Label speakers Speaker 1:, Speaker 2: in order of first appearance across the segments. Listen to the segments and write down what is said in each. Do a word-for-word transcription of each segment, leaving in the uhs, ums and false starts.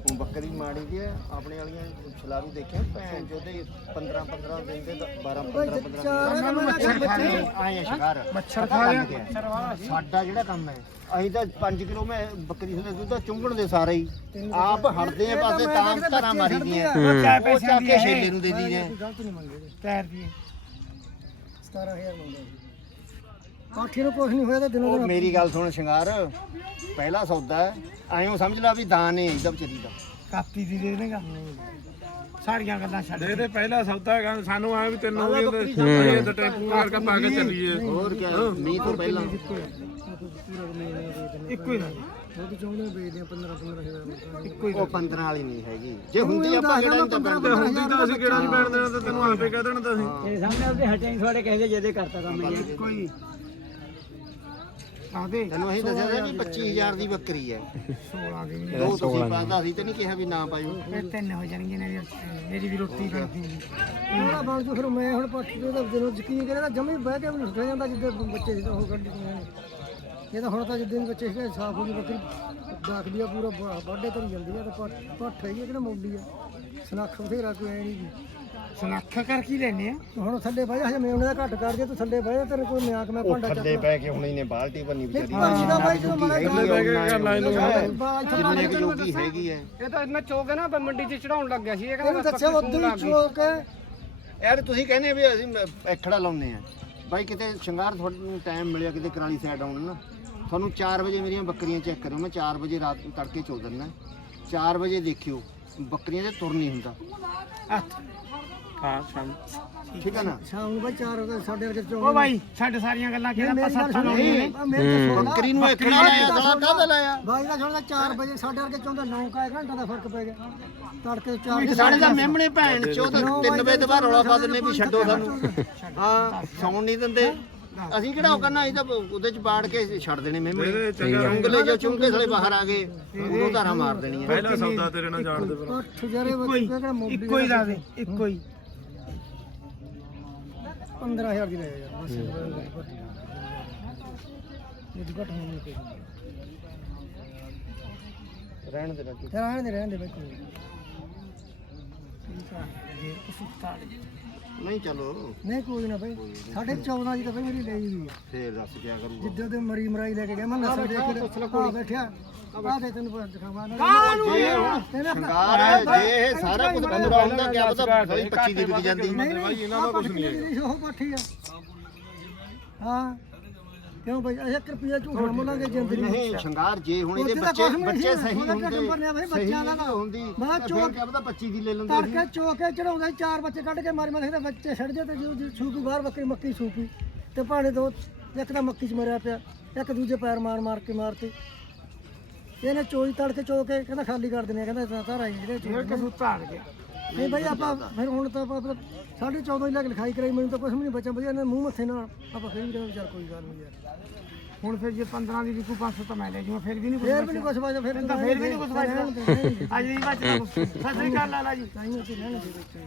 Speaker 1: ਉਹ ਬੱਕਰੀ ਮਾੜੀ ਦੀ ਹੈ ਆਪਣੇ ਵਾਲੀਆਂ ਛਲਾਰੂ ਦੇਖਿਆ ਭੈਣ ਚੋਦੇ ਪੰਦਰਾਂ ਪੰਦਰਾਂ ਦਿਨ ਦੇ ਬਾਰਾਂ ਪੰਦਰਾਂ ਪੰਦਰਾਂ ਮੱਛਰ ਖਾ ਰਹੇ ਆਏ ਸ਼ਿਕਾਰ ਮੱਛਰ ਖਾ ਰਹੇ ਸਾਡਾ ਜਿਹੜਾ ਕੰਮ ਹੈ ਅਸੀਂ ਤਾਂ ਪੰਜ ਕਿਲੋ ਮੈਂ ਬੱਕਰੀ ਦੇ ਦੁੱਧ ਚੁੰਗਣ ਦੇ ਸਾਰੇ ਹੀ ਆਪ ਹੜਦੇ ਆ ਪਾਸੇ ਤਾਂ ਧਾਰਾਂ ਮਾਰੀ ਦੀਆਂ ਉਹ ਚੱਕ ਕੇ ਛੇਲੇ ਨੂੰ ਦੇ ਦਈਏ
Speaker 2: ਗਲਤ ਨਹੀਂ ਮੰਗਦੇ ਟਾਇਰ ਦੀ ਸਤਾਰਾਂ ਹਜ਼ਾਰ ਮੰਗਦੇ ਆਖੇ ਨੂੰ ਕੁਝ ਨਹੀਂ ਹੋਇਆ ਤਾਂ ਦਿਨੋਂ ਦਿਨ
Speaker 1: ਮੇਰੀ ਗੱਲ ਸੁਣ ਸ਼ਿੰਗਾਰ ਪਹਿਲਾ ਸੌਦਾ ਹੈ ਐਂ ਸਮਝ ਲਾ ਵੀ ਦਾਨ ਹੈ ਇਹਦਾ ਵਿਚਾਰੀ ਦਾ
Speaker 2: ਕਾਪੀ ਦੀ ਦੇ ਦੇਗਾ ਸਾਰੀਆਂ ਗੱਲਾਂ ਛੱਡ
Speaker 3: ਦੇ ਦੇ ਪਹਿਲਾ ਸੌਦਾ ਹੈਗਾ ਸਾਨੂੰ ਆਏ ਵੀ ਤਿੰਨ ਹੋ ਗਏ ਤੇ ਅਸੀਂ ਤਾਂ ਟੈਂਪੂ ਕਰਕੇ ਪਾ ਕੇ ਚੱਲੀਏ
Speaker 1: ਹੋਰ ਕੀ ਮੀਂਹ ਤੋਂ ਪਹਿਲਾਂ
Speaker 2: ਇੱਕੋ ਹੀ ਦੁੱਧ ਚਾਹੁੰਦੇ ਵੇਚਦੇ ਆ ਪੰਦਰਾਂ ਪੰਦਰਾਂ ਹਜ਼ਾਰ ਇੱਕੋ ਹੀ
Speaker 1: ਉਹ ਪੰਦਰਾਂ ਵਾਲੀ ਨਹੀਂ ਹੈਗੀ ਜੇ ਹੁੰਦੀ ਆਪਾਂ ਕਿਹੜਾ ਨਹੀਂ ਤਾਂ
Speaker 3: ਤੇ ਹੁੰਦੀ ਤਾਂ ਅਸੀਂ ਕਿਹੜਾ ਨਹੀਂ ਪੈਣ ਦੇਣਾ ਤੇ ਤੈਨੂੰ ਆਪੇ ਕਹਿ ਦੇਣਾ ਤਾਂ ਅਸੀਂ
Speaker 2: ਇਹ ਸਾਹਮਣੇ ਉਹਦੇ ਹਟੇ ਨਹੀਂ ਤੁਹਾਡੇ ਕਹਿੰਦੇ ਜਿਹਦੇ ਕਰਤਾ ਕੰਮ ਇਹ ਕੋਈ ਆਦੇ
Speaker 1: ਤੈਨੂੰ ਅਸੀਂ ਦੱਸਿਆ ਸੀ ਪੱਚੀ ਹਜ਼ਾਰ ਦੀ ਬੱਕਰੀ ਹੈ
Speaker 2: ਸੋਲਾਂ ਦੀ
Speaker 1: ਦੋ ਤੁਸੀਂ ਪਾਦਾ ਸੀ ਤੇ ਨਹੀਂ ਕਿਹਾ ਵੀ ਨਾ ਪਾਇਓ
Speaker 2: ਫਿਰ ਤਿੰਨ ਹੋ ਜਾਣਗੀਆਂ ਨੇ ਮੇਰੀ ਵੀ ਰੋਟੀ ਕਰਦੀ ਉਹਦਾ ਬਣ ਜੂ ਫਿਰ ਮੈਂ ਹੁਣ ਪੱਠ ਤੇ ਜਦੋਂ ਯਕੀਨ ਕਰੇ ਤਾਂ ਜਮੀ ਬਹਿ ਕੇ ਵੀ ਉੱਠ ਜਾਂਦਾ ਜਿੱਦੇ ਬੱਚੇ ਸੀ ਉਹ ਕੱਢੀ ਇਹ ਤਾਂ ਹੁਣ ਤਾਂ ਜਿੱਦੇ ਬੱਚੇ ਸੀ ਸਾਫ ਹੋ ਗਈ ਬੱਕਰੀ ਦਾਖਦੀ ਆ ਪੂਰਾ ਵਾਢੇ ਧਰੀ ਜਾਂਦੀ ਆ ਤੇ ਪੱਠ ਪੱਠ ਹੈਗੀ ਕਿਹੜਾ ਮੌਲੀ ਆ ਸਨੱਖ ਬਥੇਰਾ ਕੋਈ ਐ ਨਹੀਂ ਸਨੱਖ ਕਰ ਕੀ ਲੈਨੇ ਆ ਹੁਣ ਥੱਲੇ ਬਹਿ ਜਾ ਹਜੇ ਮੈਂ ਉਹਨਾਂ ਦਾ ਘੱਟ ਕਰ ਜੇ ਤੂੰ ਥੱਲੇ ਬਹਿ ਜਾ ਤੇਰੇ ਕੋਲ ਮਿਆਕ ਮੈਂ ਭਾਂਡਾ ਚੱਕ
Speaker 1: ਥੱਲੇ ਬਹਿ ਕੇ ਹੁਣ ਇਹਨੇ ਬਾਲਟੀ ਭੰਨੀ ਵਿਚਾਰੀ
Speaker 2: ਪੰਜ ਦਾ ਬਾਈ ਜਦੋਂ ਮਨਾ
Speaker 1: ਥੱਲੇ ਬਹਿ ਕੇ ਕਰ ਲਾ
Speaker 2: ਇਹਨੂੰ
Speaker 1: ਕਿ ਜੋਗੀ ਹੈਗੀ ਹੈ
Speaker 4: ਇਹ ਤਾਂ ਇੰਨਾ ਚੋਕ ਹੈ ਨਾ ਮੰਡੀ 'ਚ ਚੜਾਉਣ ਲੱਗ ਗਿਆ ਸੀ ਇਹ
Speaker 2: ਇਹਨੂੰ
Speaker 4: ਕਹਿੰਦਾ
Speaker 2: ਦੱਸਿਆ ਉਦੋਂ ਹੀ ਚੋਕ ਹੈ
Speaker 1: ਯਾਰ ਤੁਸੀਂ ਕਹਿੰਦੇ ਵੀ ਅਸੀਂ ਐਖੜਾ ਲਾਉਨੇ ਆ ਬਾਈ ਕਿਤੇ ਸ਼ਿੰਗਾਰ ਤੁਹਾਨੂੰ ਟਾਈਮ ਮਿਲਿਆ ਕਿਤੇ ਕਰਾਲੀ ਸਾਈਡ ਆਉਣ ਨਾ ਤੁਹਾਨੂੰ ਚਾਰ ਵਜੇ ਮੇਰੀਆਂ ਬੱਕਰੀਆਂ ਚੈੱਕ ਕਰਿਓ ਮੈਂ ਚਾਰ ਵਜੇ ਰਾਤ ਨੂੰ ਤੜਕੇ ਚੋ ਦਿੰਦਾ ਚਾਰ ਵਜੇ ਦੇਖਿਓ ਬੱਕਰੀਆਂ ਦੇ ਤੁਰ ਨਹੀਂ ਹੁੰਦਾ
Speaker 3: ਹਾਂ ਸ਼ਾਮ
Speaker 1: ਠੀਕ ਹੈ ਨਾ
Speaker 2: ਸ਼ਾਮ ਨੂੰ ਬਾਈ ਚਾਰ ਵਜੇ ਸਾਡੇ ਵਰਗੇ ਚੋਕ
Speaker 4: ਉਹ ਬਾਈ ਸਾਡੇ ਸਾਰੀਆਂ ਗੱਲਾਂ ਕਿਹੜਾ ਪਸੰਦ
Speaker 2: ਨਹੀਂ
Speaker 1: ਬੱਕਰੀ ਨੂੰ ਐਖੜਾ ਲਾਇਆ ਸਾਲਾ ਕਾਹਦਾ ਲਾਇਆ
Speaker 2: ਬਾਈ ਦਾ ਛੋੜਦਾ ਚਾਰ ਵਜੇ ਸਾਡੇ ਵਰਗੇ ਚੋਂਦਾ ਨੌ ਕਾ ਘੰਟਾ ਦਾ ਫਰਕ ਪੈ ਗਿਆ ਤੜਕੇ ਚਾਰ
Speaker 1: ਸਾਡੇ ਦਾ ਮੇਮਣੇ ਭੈਣ ਚੋ ਤਾਂ ਤਿੰਨ ਵਜੇ ਤੋਂ ਬਾਅਦ ਰੌਲਾ ਪਾ ਦਿੰਦੇ ਵੀ ਛੱਡੋ ਸਾਨੂੰ ਹਾਂ ਸੌਣ ਨਹੀਂ ਦਿੰਦੇ ਅਸੀਂ ਕਿਹੜਾ ਉਹ ਕਰਨਾ ਅਸੀਂ ਤਾਂ ਉਹਦੇ ਚ ਬਾੜ ਕੇ ਛੱਡ ਦੇਣੇ ਮੇਮਣੇ ਚੁੰਗਲੇ ਜੋ ਚੁੰਗੇ ਸਾਲੇ ਬਾਹਰ ਆ ਗਏ ਉਦੋਂ ਧਾਰਾਂ ਮਾਰ ਦੇਣੀਆਂ
Speaker 3: ਪਹਿਲਾ ਸੌਦਾ ਤੇਰੇ ਨਾਲ ਜਾਣ ਦੇ ਫਿਰ
Speaker 2: ਅੱਠ ਜਰੇ ਬੱਚੇ ਕਿਹੜਾ ਮੋਢੀ
Speaker 4: ਇੱਕੋ ਹੀ ਦੱਸ ਦੇ ਇੱਕੋ ਹੀ
Speaker 2: ਪੰਦਰਾਂ ਹਜ਼ਾਰ ਦੀ ਲੈ ਜਾ ਯਾਰ ਬਸ ਇਹ ਘਟ ਹੋਣੀ ਕੋਈ
Speaker 1: ਰਹਿਣ ਦੇ ਲੱਗੀ
Speaker 2: ਫਿਰ ਆਣ ਦੇ ਰਹਿਣ ਦੇ ਬਾਈ ਕੋਈ
Speaker 1: ਨਹੀਂ ਚਲੋ
Speaker 2: ਨਹੀਂ ਕੋਈ ਨਾ ਬਾਈ ਸਾਡੇ ਚੌਦਾਂ ਦੀ ਤਾਂ ਬਾਈ ਮੇਰੀ ਲੈ ਗਈ
Speaker 1: ਫੇਰ ਦੱਸ ਕਿਆ ਕਰੂਗਾ
Speaker 2: ਜਿੱਦੇ ਉਹਦੇ ਮਰੀ ਮਰਾਈ ਲੈ ਕੇ ਗਿਆ ਮੈਂ ਨਸਲ ਦੇਖ ਕੇ ਆ ਬੈਠਿਆ ਆ ਦੇ ਤੈਨੂੰ ਪਤਾ ਦਿਖਾਵਾਂ
Speaker 1: ਜੇ ਹੁਣ ਸ਼ਿੰਗਾਰ ਹੈ ਜੇ ਇਹ ਸਾਰਾ ਕੁਝ ਬੰਦਾ ਹੁੰਦਾ ਕਿਆ ਪਤਾ ਸਾਲੀ ਪੱਚੀ ਦੀ ਵਿਕ ਜਾਂਦੀ
Speaker 2: ਬਾਈ ਇਹਨਾਂ ਦਾ ਕੁਝ ਨਹੀਂ ਹੈ ਉਹ ਪੱਠੀ ਆ ਹਾਂ ਕਿਉਂ ਬਾਈ ਇਹ ਇੱਕ ਰੁਪਿਆ ਝੂਠ ਨਾ ਬੋਲਾਂਗੇ ਜ਼ਿੰਦਗੀ
Speaker 1: ਨਹੀਂ ਸ਼ਿੰਗਾਰ ਜੇ ਹੁਣ ਇਹਦੇ ਬੱਚੇ ਬੱਚੇ ਸਹੀ ਹੁੰਦੇ
Speaker 2: ਬੱਚਿਆਂ ਦਾ ਨਾ
Speaker 1: ਹੁੰਦੀ
Speaker 2: ਬਾਅਦ
Speaker 1: ਚੋਕ ਕਿਆ ਪਤਾ ਪੱਚੀ ਦੀ ਲੈ ਲੈਂਦੇ ਸੀ
Speaker 2: ਤੜਕੇ ਚੋਕੇ ਚੜਾਉਂਦਾ ਚਾਰ ਬੱਚੇ ਕੱਢ ਕੇ ਮਾਰੀ ਮਾਰੀ ਬੱਚੇ ਛੱਡ ਜੇ ਤੇ ਜੋ ਸੂਪੀ ਬਾਹਰ ਬੱਕਰੀ ਮੱਕੀ ਸੂਪੀ ਤੇ ਭਾਣੇ ਦੋ ਇੱਕ ਤਾਂ ਮੱਕੀ 'ਚ ਮਰਿਆ ਪਿਆ ਇੱਕ ਦੂਜੇ ਪੈਰ ਮਾਰ ਮਾਰ ਕੇ ਮਾਰਤੇ ਇਹਨੇ ਚੋਈ ਤੜਕੇ ਚੋਕੇ ਕਹਿੰਦਾ ਖਾਲੀ ਕਰ ਦਿੰਦੇ ਆ ਕਹਿੰਦਾ ਸਾਰਾ ਜਿਹੜੇ ਚੋਕੇ
Speaker 4: ਕੇ ਸੁੱਤਾ ਆ ਗਿਆ
Speaker 2: ਨਹੀਂ ਬਾਈ ਆਪਾਂ ਫਿਰ ਹੁਣ ਤਾਂ ਆਪਾਂ ਸਾਢੇ ਚੌਦਾਂ ਲੱਖ ਲਿਖਾਈ ਕਰਾਈ ਮੈਨੂੰ ਤਾਂ ਕੁਝ ਵੀ ਨਹੀਂ ਬਚਿਆ ਵਧੀਆ ਇਹਨਾਂ ਮੂੰਹ ਮੱਥੇ ਨਾਲ ਆਪਾਂ ਫਿਰ ਵੀ ਕਹਿੰਦੇ ਵਿਚਾਰ ਕੋਈ ਗੱਲ ਨਹੀਂ ਯਾਰ
Speaker 4: ਹੁਣ ਫਿਰ ਜੇ ਪੰਦਰਾਂ ਦੀ ਵਿਕੂ ਪੰਜ ਸੌ ਤਾਂ ਮੈਂ ਲੈ ਜੂਗਾ ਫਿਰ ਵੀ ਨਹੀਂ ਕੁਝ
Speaker 2: ਫੇਰ ਵੀ ਨਹੀਂ ਕੁਝ ਬਚਦਾ ਫਿਰ
Speaker 4: ਤਾਂ ਫਿਰ ਵੀ ਨਹੀਂ ਕੁਝ ਬਚਦਾ ਅੱਜ ਨਹੀਂ ਬਚਦਾ ਕੁਝ ਸਤਿ ਸ੍ਰੀ ਅਕਾਲ ਲਾਲਾ ਜੀ
Speaker 2: ਤਾਈਂ ਅਸੀਂ ਰਹਿਣ ਦੇ ਵਿੱਚ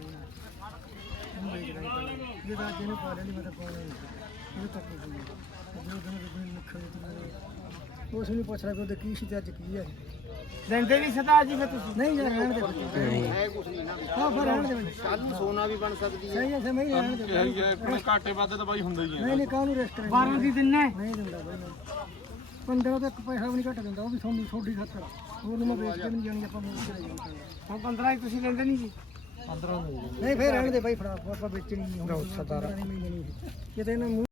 Speaker 2: ਇਹ ਤਾਂ ਜਿਹਨੂੰ ਪਾ ਲੈਣੀ ਮੈਂ ਤਾਂ ਪਾਉਣਾ ਨਹੀਂ ਇਹ ਤੱਕ ਨਹੀਂ ਜਦੋਂ ਦਿਨ ਦੇ ਨਿਕਲ ਜੇ ਉਸ ਨੂੰ ਪੁੱਛ ਰਿਹਾ ਕਿ ਕੀ ਸੀ ਤੇ ਅੱਜ ਕੀ ਹੈ
Speaker 4: ਲੈਂਦੇ ਨਹੀਂ ਸਦਾ ਜੀ ਫਿਰ ਤੁਸੀਂ
Speaker 2: ਨਹੀਂ ਯਾਰ ਰਹਿਣ ਦੇ
Speaker 1: ਹੈ ਕੁਛ ਨਹੀਂ ਨਾ
Speaker 2: ਹਾਂ ਫਿਰ ਰਹਿਣ ਦੇ
Speaker 1: ਕੱਲ ਨੂੰ ਸੋਨਾ ਵੀ ਬਣ ਸਕਦੀ ਹੈ
Speaker 2: ਸਹੀ ਹੈ ਸਹੀ ਰਹਿਣ ਦੇ
Speaker 3: ਇਹ ਘਾਟੇ ਵਾਧੇ ਤਾਂ ਬਾਈ ਹੁੰਦਾ ਹੀ ਹੈ
Speaker 2: ਨਹੀਂ ਨਹੀਂ ਕਾਹਨੂੰ ਰੈਸਟ ਕਰੇ
Speaker 4: ਬਾਰਾਂ ਦੀ ਦਿਨ ਹੈ
Speaker 2: ਨਹੀਂ ਦਿੰਦਾ ਬਾਈ ਪੰਦਰਾਂ ਤੋਂ ਇੱਕ ਪੈਸਾ ਵੀ ਨਹੀਂ ਘੱਟ ਦਿੰਦਾ ਉਹ ਵੀ ਤੁਹਾਨੂੰ ਥੋੜੀ ਖਾਤਰ ਹੋਰ ਨੂੰ ਮੈਂ ਵੇਚ ਕੇ ਨਹੀਂ ਜਾਣੀ ਆਪਾਂ ਮੂੰਹ ਤੇ ਜਾਣੀ
Speaker 4: ਹੁਣ ਪੰਦਰਾਂ ਹੀ ਤੁਸੀਂ ਲੈਂਦੇ ਨਹੀਂ ਜੀ
Speaker 2: ਨਹੀਂ ਫਿਰ ਰਹਿਣ ਦੇ ਬਾਈ ਫੜਾ ਆਪਾਂ ਵੇਚਣੀ ਨਹੀਂ ਹੁਣ ਸਤਾਰਾਂ ਨਹੀਂ ਮਿਲਣੀ ਕਿਤੇ ਇਹਨਾਂ